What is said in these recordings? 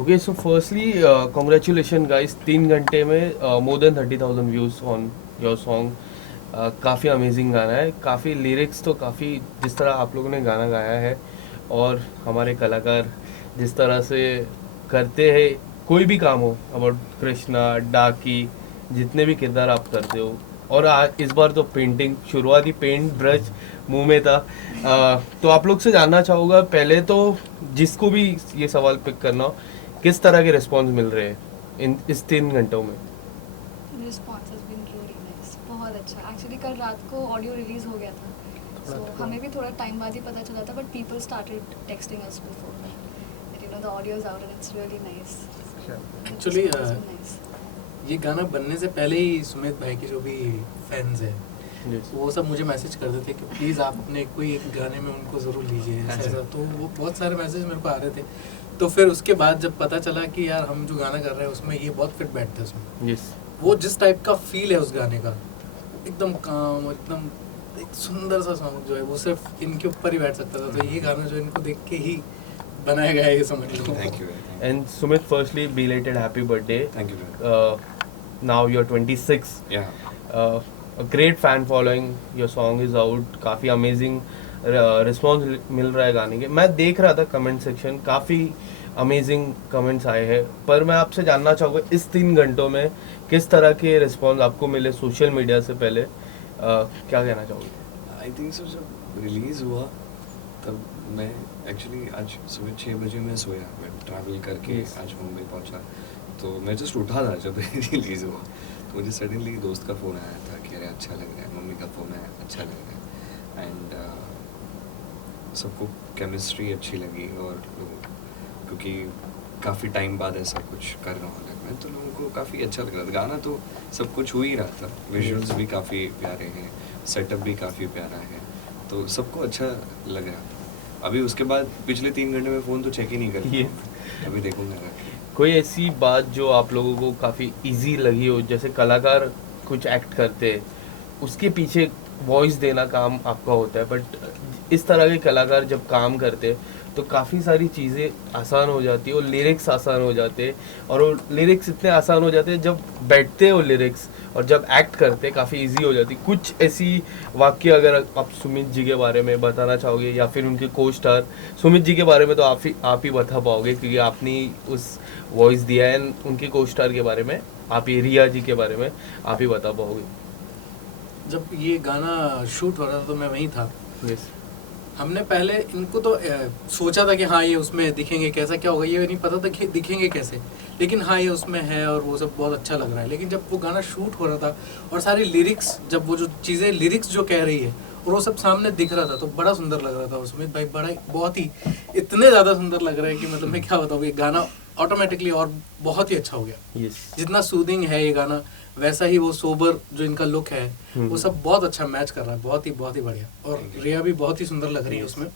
Okay so firstly congratulation guys, 3 घंटे में more than 30,000 views on your song. काफ़ी amazing गाना है, काफ़ी लिरिक्स तो काफ़ी, जिस तरह आप लोगों ने गाना गाया है और हमारे कलाकार जिस तरह से करते हैं कोई भी काम हो, अबाउट कृष्णा, डाकी, जितने भी किरदार आप करते हो। और आज इस बार तो पेंटिंग, शुरुआती पेंट ब्रश मुंह में था। तो आप लोग से जानना चाहूँगा पहले तो, जिसको भी ये सवाल पिक करना हो, किस तरह के रिस्पॉन्स मिल रहे हैं इन इस 3 घंटों में? Response has been really nice, बहुत अच्छा। एक्चुअली कल रात को ऑडियो रिलीज हो गया था, सो हमें भी थोड़ा टाइम बाद ही पता चला था, but people started texting us before that, the audio is out and it's really nice. Actually ये गाना बनने से पहले ही सुमित भाई के जो भी फैंस हैं Yes. वो सब मुझे मैसेज करते थे कि प्लीज़ आप अपने कोई एक गाने में उनको ज़रूर लीजिए ऐसा। तो वो बहुत सारे मैसेज मेरे को आ रहे थे। तो फिर उसके बाद जब पता चला कि यार हम जो गाना कर रहे हैं उसमें ये बहुत फिट बैठता है उसमें। Yes. वो जिस टाइप का फील है उस गाने का, एकदम काम, एकदम एक सुंदर सा सॉन्ग जो है वो सिर्फ इनके ऊपर ही बैठ सकता था। तो ये गाना जो इनको देख के ही बनाया गया है, ये समझ लो। Thank you. And Sumit, firstly, belated happy birthday. Thank you. Now you're 26. Yeah. A great fan following. Your song is out. काफ़ी amazing रिस्पॉन्स मिल रहा है गाने के। मैं देख रहा था कमेंट सेक्शन, काफ़ी अमेजिंग कमेंट्स आए हैं। पर मैं आपसे जानना चाहूँगा इस 3 घंटों में किस तरह के रिस्पॉन्स आपको मिले सोशल मीडिया से पहले, क्या कहना चाहोगे? I think so. जब रिलीज़ हुआ तब मैं एक्चुअली आज सुबह 6 बजे मैं सोया, मैं ट्रैवल करके Yes. आज मुंबई पहुंचा। तो मैं जस्ट उठा था जब रिलीज़ हुआ, तो मुझे सडनली दोस्त का फ़ोन आया था कि अरे अच्छा लग रहा है, मम्मी का फ़ोन आया अच्छा लग रहा है। एंड सबको केमिस्ट्री अच्छी लगी, और लोगों क्योंकि काफ़ी टाइम बाद ऐसा कुछ कर रहा हूँ अलग मैं, तो लोगों को काफ़ी अच्छा लग रहा था। गाना तो सब कुछ हो ही रहा था, विजुअल्स भी काफ़ी प्यारे हैं, सेटअप भी काफ़ी प्यारा है, तो सबको अच्छा लग रहा था। अभी उसके बाद पिछले 3 घंटे में फ़ोन तो चेक ही नहीं करता हूँ, अभी देखूँगा रख के। कोई ऐसी बात जो आप लोगों को काफ़ी इजी लगी हो, जैसे कलाकार कुछ एक्ट करते हैं उसके पीछे वॉइस देना काम आपका होता है, बट इस तरह के कलाकार जब काम करते हैं तो काफ़ी सारी चीज़ें आसान हो जाती है और लिरिक्स आसान हो जाते हैं, और वो लिरिक्स इतने आसान हो जाते हैं जब बैठते हैं वो लिरिक्स, और जब एक्ट करते हैं काफ़ी इजी हो जाती है। कुछ ऐसी वाक्य अगर आप सुमित जी के बारे में बताना चाहोगे, या फिर उनके को स्टार सुमित जी के बारे में तो आप ही बता पाओगे क्योंकि आपने उस वॉइस दिया है, उनके को स्टार के बारे में आप ही, रिया जी के बारे में आप ही बता पाओगे? जब ये गाना शूट हो रहा था तो मैं वहीं था। यस। हमने पहले इनको तो सोचा था कि हाँ ये उसमें दिखेंगे, कैसा क्या होगा ये नहीं पता था कि दिखेंगे कैसे, लेकिन हाँ ये उसमें है और वो सब बहुत अच्छा लग रहा है। लेकिन जब वो गाना शूट हो रहा था और सारी लिरिक्स, जब वो जो चीज़ें लिरिक्स जो कह रही है और वो सब सामने दिख रहा था तो बड़ा सुंदर लग रहा था। सुमित भाई बड़ा बहुत ही, इतने ज़्यादा सुंदर लग रहा है कि मतलब मैं क्या बताऊँ, ये गाना ऑटोमेटिकली और बहुत ही अच्छा हो गया। यस। जितना सूदिंग है ये गाना, वैसा ही वो सोबर जो इनका लुक है वो सब बहुत अच्छा मैच कर रहा है, बहुत ही बढ़िया। और रिया भी बहुत ही सुंदर लग रही है उसमें,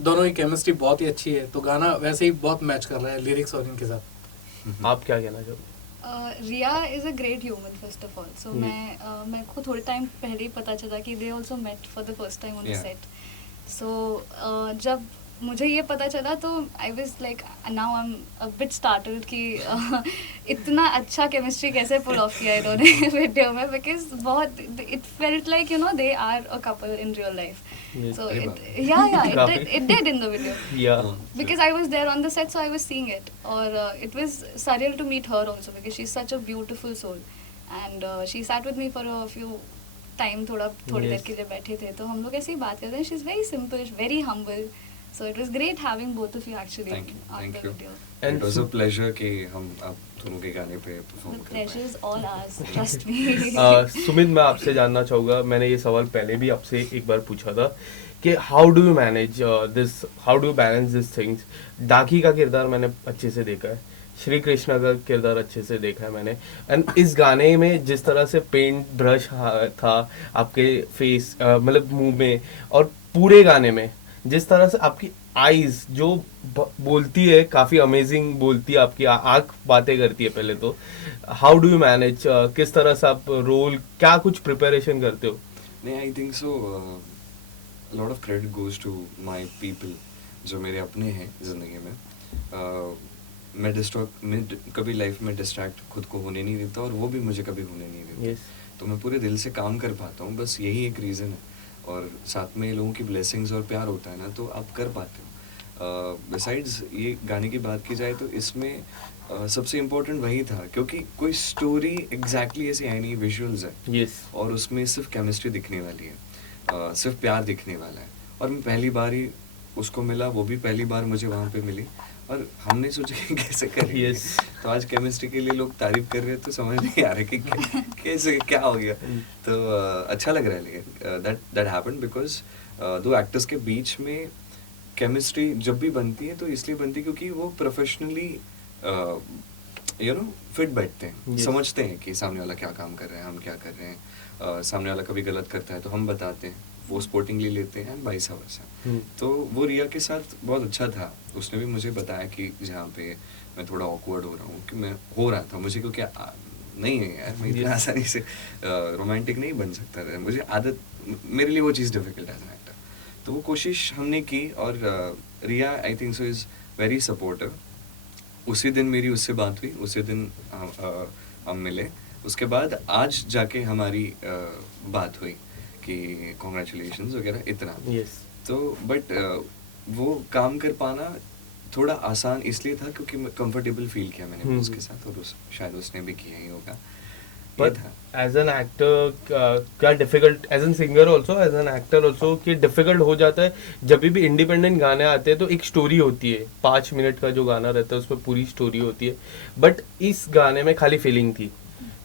दोनों की केमिस्ट्री बहुत ही अच्छी है, तो गाना वैसे ही बहुत मैच कर रहा है लिरिक्स और इनके साथ। आप क्या कहना चाहोगे? Riya is a great human first of all. So मेरे को थोड़े टाइम पहले ही पता चला कि they also met for the first time on the set. So जब मुझे ये पता चला तो I was like, now I am a bit startled कि इतना अच्छा केमिस्ट्री कैसे पुल ऑफ किया इन्होंने वीडियो में, बिकॉज बहुत it felt like they are a couple in real life. So it did in the video. Yeah. Because I was there on the set, so I was seeing it. Or it was surreal to meet her also because she's such a beautiful soul. And she sat with me for a few time, थोड़ी देर के लिए बैठे थे, तो हम लोग ऐसे ही बात करते हैं. She's very simple, very humble. So it was great having both of you actually on the video. And it was a pleasure कि हम आप दोनों के गाने पे परफॉर्म The कर पाए। pleasure is all ours, trust me. Sumit, मैं आपसे जानना चाहूँगा, मैंने ये सवाल पहले भी आपसे एक बार पूछा था कि how do you manage this, how do you balance this things? डाकी का किरदार मैंने अच्छे से देखा है, श्री कृष्णा का किरदार अच्छे से देखा है मैंने, एंड इस गाने में जिस तरह से पेंट ब्रश था आपके फेस, मतलब मुंह में, और पूरे गाने में जिस तरह से आपकी आईज जो बोलती है, काफ़ी अमेजिंग बोलती है, आपकी आँख बातें करती है। पहले तो हाउ डू यू मैनेज, किस तरह से आप रोल, क्या कुछ प्रिपरेशन करते हो? नहीं, I think so lot of credit goes to my people जो मेरे अपने हैं ज़िंदगी में। मैं कभी लाइफ में डिस्ट्रैक्ट खुद को होने नहीं देता और वो भी मुझे कभी होने नहीं देता। यस तो मैं पूरे दिल से काम कर पाता हूँ, बस यही एक रीज़न है। और साथ में लोगों की ब्लेसिंग्स और प्यार होता है ना, तो आप कर पाते हो। बिसाइड्स ये गाने की बात की जाए तो इसमें सबसे इम्पोर्टेंट वही था, क्योंकि कोई स्टोरी एग्जैक्टली ऐसी है नहीं, विजुअल्स है यस और उसमें सिर्फ केमिस्ट्री दिखने वाली है, सिर्फ प्यार दिखने वाला है। और मैं पहली बार ही उसको मिला, वो भी पहली बार मुझे वहाँ पे मिली और हमने सोचा कि कैसे करेंगे। Yes. तो आज केमिस्ट्री के लिए लोग तारीफ कर रहे हैं तो समझ नहीं आ रहा कि कैसे क्या हो गया। तो अच्छा लग रहा है, लेकिन दैट हैपेंड बिकॉज दो एक्टर्स के बीच में केमिस्ट्री जब भी बनती है तो इसलिए बनती है क्योंकि वो प्रोफेशनली फिट बैठते हैं। Yes. समझते हैं कि सामने वाला क्या काम कर रहे हैं, हम क्या कर रहे हैं। सामने वाला कभी गलत करता है तो हम बताते हैं, वो स्पोर्टिंगली लेते हैं, वाइस वर्सा। तो वो रिया के साथ बहुत अच्छा था। उसने भी मुझे बताया कि जहाँ पे मैं थोड़ा ऑकवर्ड हो रहा हूँ, कि मैं हो रहा था मुझे, क्योंकि नहीं है यार, मैं इतना Yes. आसानी से रोमांटिक नहीं बन सकता था। मुझे आदत, मेरे लिए वो चीज़ डिफिकल्ट है एक्टर। तो वो कोशिश हमने की और Riya I think so is very supportive. उसी दिन मेरी उससे बात हुई, उसी दिन हम मिले। उसके बाद आज जाके हमारी बात हुई कि कॉन्ग्रेचुलेशंस वगैरह इतना। यस तो बट वो काम कर पाना थोड़ा आसान इसलिए था क्योंकि मैं कंफर्टेबल फील किया मैंने उसके साथ, और शायद उसने भी किया ही होगा। ये बट था। एज एन एक्टर क्या difficult, as an singer also, as an actor also, कि डिफिकल्ट हो जाता है जब भी इंडिपेंडेंट गाने आते हैं तो एक स्टोरी होती है, 5 मिनट का जो गाना रहता है उसमें पूरी स्टोरी होती है, बट इस गाने में खाली फीलिंग थी।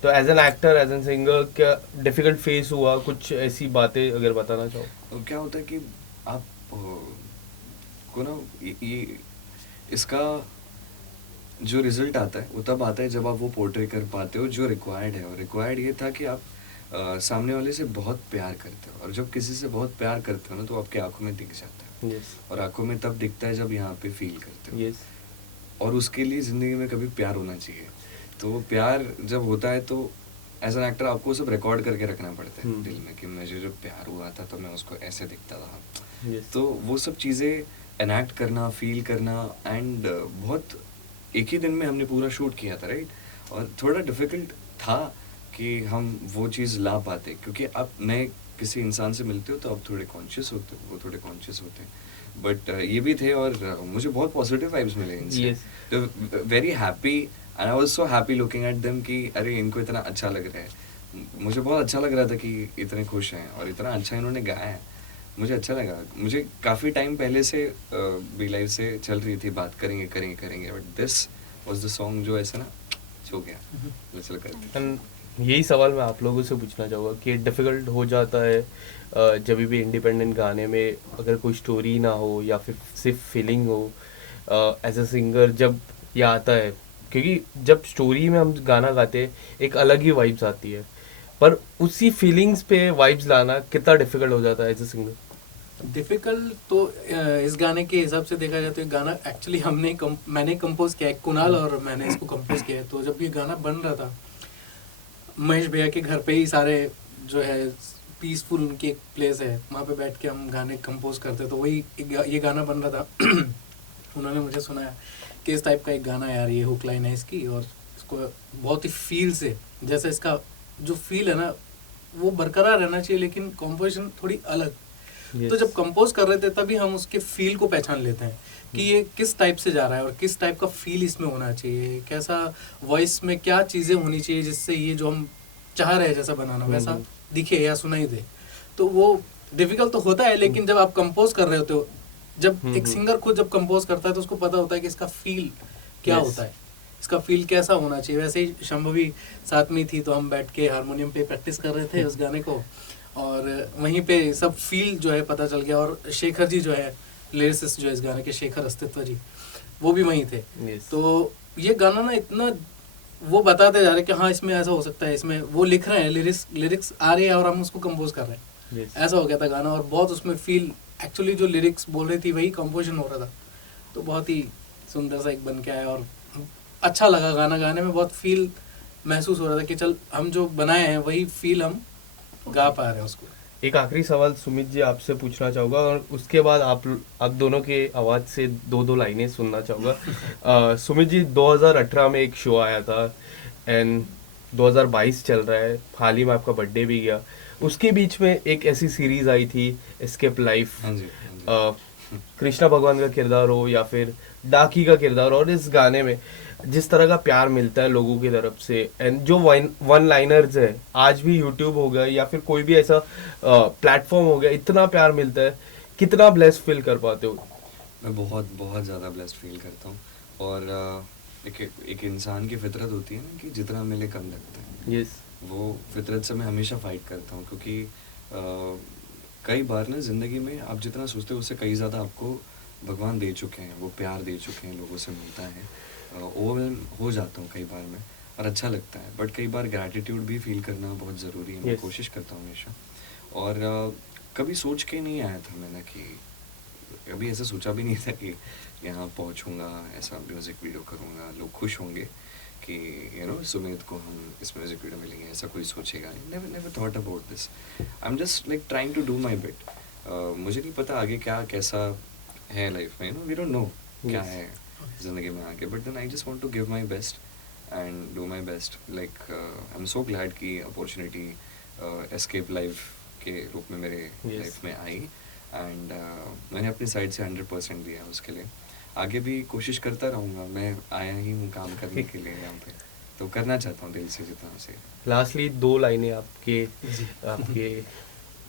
तो as an actor, as an singer, क्या डिफिकल्ट फेस हुआ? कुछ ऐसी बातें अगर बताना चाहो। और क्या होता है कि आप को ना ये इसका जो रिजल्ट आता है वो तब आता है जब आप वो पोर्ट्रे कर पाते हो जो रिक्वायर्ड है। और रिक्वायर्ड ये था कि आप सामने वाले से बहुत प्यार करते हो, और जब किसी से बहुत प्यार करते हो ना तो आपके आंखों में दिख जाता है। यस और आंखों में तब दिखता है जब यहाँ पे फील करते हो। यस और उसके लिए ज़िंदगी में कभी प्यार होना चाहिए। तो वो प्यार जब होता है तो एज एन एक्टर आपको सब रिकॉर्ड करके रखना पड़ता है दिल में, कि मुझे जो प्यार हुआ था तो मैं उसको ऐसे दिखता था। यस तो वो सब चीज़ें एनैक्ट करना, फील करना, एंड बहुत एक ही दिन में हमने पूरा शूट किया था, राइट। और थोड़ा डिफ़िकल्ट था कि हम वो चीज़ ला पाते, क्योंकि आप नए किसी इंसान से मिलते हो तो आप थोड़े कॉन्शियस होते हो, वो थोड़े कॉन्शियस होते हैं। बट ये भी थे और मुझे बहुत पॉजिटिव वाइब्स मिले इनसे। Yes. तो very happy and I was so happy looking at them कि अरे इनको इतना अच्छा लग रहा है। मुझे बहुत अच्छा लग रहा था कि इतने खुश हैं और इतना अच्छा इन्होंने गाया है। मुझे अच्छा लगा। मुझे काफ़ी टाइम पहले से बी लाइव से चल रही थी बात, करेंगे करेंगे करेंगे, but this was the song जो ऐसा ना छू गया, चल कर। एंड यही सवाल मैं आप लोगों से पूछना चाहूँगा कि डिफ़िकल्ट हो जाता है जब भी इंडिपेंडेंट गाने में अगर कोई स्टोरी ना हो या फिर सिर्फ फीलिंग हो, एज अ सिंगर जब ये आता है, क्योंकि जब स्टोरी में हम गाना गाते हैं एक अलग ही वाइब्स आती है, पर उसी फीलिंग्स पे वाइब्स लाना कितना डिफ़िकल्ट हो जाता है एज अ सिंगर? डिफिकल्ट तो इस गाने के हिसाब से देखा जाए तो ये गाना एक्चुअली मैंने कंपोज किया है, कुणाल और मैंने इसको कंपोज किया है। तो जब ये गाना बन रहा था महेश भैया के घर पे ही, सारे जो है पीसफुल उनकी एक प्लेस है, वहाँ पे बैठ के हम गाने कंपोज करते, तो वही ये गाना बन रहा था। उन्होंने मुझे सुनाया कि इस टाइप का एक गाना यार, ये हुक लाइन है इसकी, और इसको बहुत ही फील से, जैसे इसका जो फील है ना वो बरकरार रहना चाहिए, लेकिन कॉम्पोजिशन थोड़ी अलग। तो जब कंपोज कर रहे थे तभी हम उसके फील को पहचान लेते हैं कि ये किस टाइप से जा रहा है और किस टाइप का फील इसमें होना चाहिए, कैसा वॉइस में क्या चीज़ें होनी चाहिए जिससे ये जो हम चाह रहे हैं जैसा बनाना वैसा दिखे या सुनाई दे। तो वो डिफिकल्ट तो होता है, लेकिन जब आप कंपोज कर रहे होते हो, जब एक सिंगर खुद जब कंपोज करता है तो उसको पता होता है कि इसका फील क्या होता है, इसका फील कैसा होना चाहिए। वैसे ही शंभवी साथ में थी, तो हम बैठ के हारमोनियम पे प्रैक्टिस कर रहे थे उस गाने को, और वहीं पे सब फील जो है पता चल गया। और शेखर जी जो है लिरिसिस्ट जो है इस गाने के, शेखर अस्तित्व जी, वो भी वहीं थे। तो ये गाना ना इतना वो बताते जा रहे हैं कि हाँ इसमें ऐसा हो सकता है, इसमें वो लिख रहे हैं, लिरिक्स आ रही है और हम उसको कंपोज कर रहे हैं। ऐसा हो गया था गाना, और बहुत उसमें फील, एक्चुअली जो लिरिक्स बोल रही थी वही कंपोजिशन हो रहा था। तो बहुत ही सुंदर सा एक बन के आया और अच्छा लगा गाना गाने में, बहुत फील महसूस हो रहा था कि चल हम जो बनाए हैं वही फील हम गा पा रहे हैं उसको। एक आखिरी सवाल सुमित जी आपसे पूछना चाहूँगा और उसके बाद आप दोनों के आवाज़ से दो लाइनें सुनना चाहूँगा। सुमित जी 2018 में एक शो आया था एंड 2022 चल रहा है, हाल ही में आपका बर्थडे भी गया, उसके बीच में एक ऐसी सीरीज आई थी एस्केप लाइफ, हाँ जी, हाँ जी। कृष्णा भगवान का किरदार हो या फिर डाकी का किरदार, और इस गाने में जिस तरह का प्यार मिलता है लोगों की तरफ से एंड जो वन लाइनर्स है, आज भी यूट्यूब हो गया या फिर कोई भी ऐसा प्लेटफॉर्म हो गया, इतना प्यार मिलता है, कितना ब्लेस्ड फील कर पाते हो? मैं बहुत बहुत ज़्यादा ब्लेस्ड फील करता हूँ। और एक इंसान की फितरत होती है ना कि जितना मिले कम लगता है। यस, वो फितरत से मैं हमेशा फाइट करता हूँ, क्योंकि कई बार ना ज़िंदगी में आप जितना सोचते हो उससे कई ज़्यादा आपको भगवान दे चुके हैं, वो प्यार दे चुके हैं, लोगों से मिलता है। ओवरवेल्म हो जाता हूँ कई बार मैं, और अच्छा लगता है, बट कई बार ग्रैटिट्यूड भी फील करना बहुत ज़रूरी है। मैं Yes. कोशिश करता हूँ हमेशा। और कभी सोच के नहीं आया था मैंने कि कभी ऐसा सोचा भी नहीं था कि यहाँ पहुँचूँगा, ऐसा म्यूज़िक वीडियो करूँगा, लोग खुश होंगे कि सुमित को हम इस म्यूज़िक वीडियो में लेंगे, ऐसा कोई सोचेगा नहीं। Never thought about this. I am just like trying to do my bit. मुझे नहीं पता आगे क्या कैसा है लाइफ में, वी डोंट नो क्या Yes. है ज़िंदगी में आगे, but then I just want to give my best and do my best. Like I am so glad कि अपॉर्चुनिटी एस्केप लाइफ के रूप में मेरे Yes. लाइफ में आई, एंड मैंने अपनी साइड से 100% दिया उसके लिए। आगे भी कोशिश करता रहूँगा, मैं आया ही हूँ काम करने के लिए यहाँ पे, तो करना चाहता हूँ दिल से जितना से। लास्टली 2 लाइनें आपके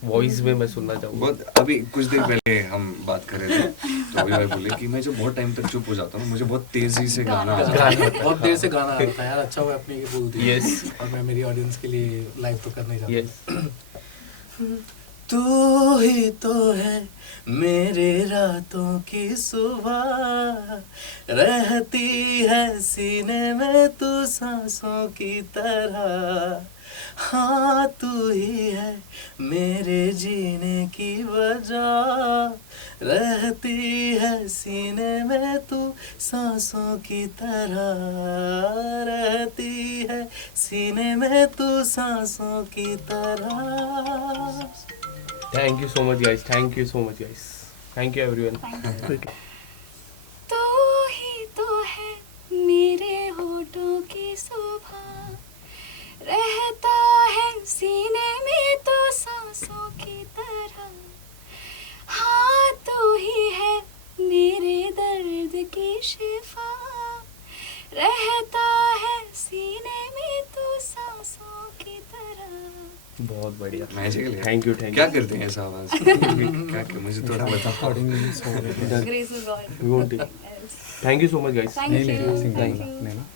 वॉइस में मैं सुनना चाहूँगा। बहुत अभी कुछ देर पहले हम बात कर रहे थे, तो अभी भाई बोले कि मैं जब बहुत टाइम तक चुप हो जाता हूँ, मुझे बहुत तेज़ी से गाना आता है। बहुत देर से गाना आता है यार, अच्छा हुआ आपने ये बोल दिया। Yes. और मैं मेरी ऑडियंस के लिए लाइव तो करने जा रहा हूँ। यस, तू ही तो है मेरे रातों की सुबह, रहती है सीने में तू सांसों की तरह। हाँ तू ही है मेरे जीने की वजह, रहती है सीने में तू सांसों की तरह, रहती है सीने में तू सांसों की तरह। Thank you so much guys, thank you so much guys, thank you everyone. तू ही तो है मेरे होठों की शोभा, रहता है सीने में तो सांसों की तरह। हाँ तू ही है मेरे दर्द की शिफा, रहता है सीने में तो सांसों की तरह। बहुत बढ़िया, मैजिकल है। थैंक यू, क्या करते हैं ऐसा आवाज? क्या मुझे थोड़ा बताओ। Grace is God. We won't take. Yes. Thank you so much guys. Thank you. Thank you.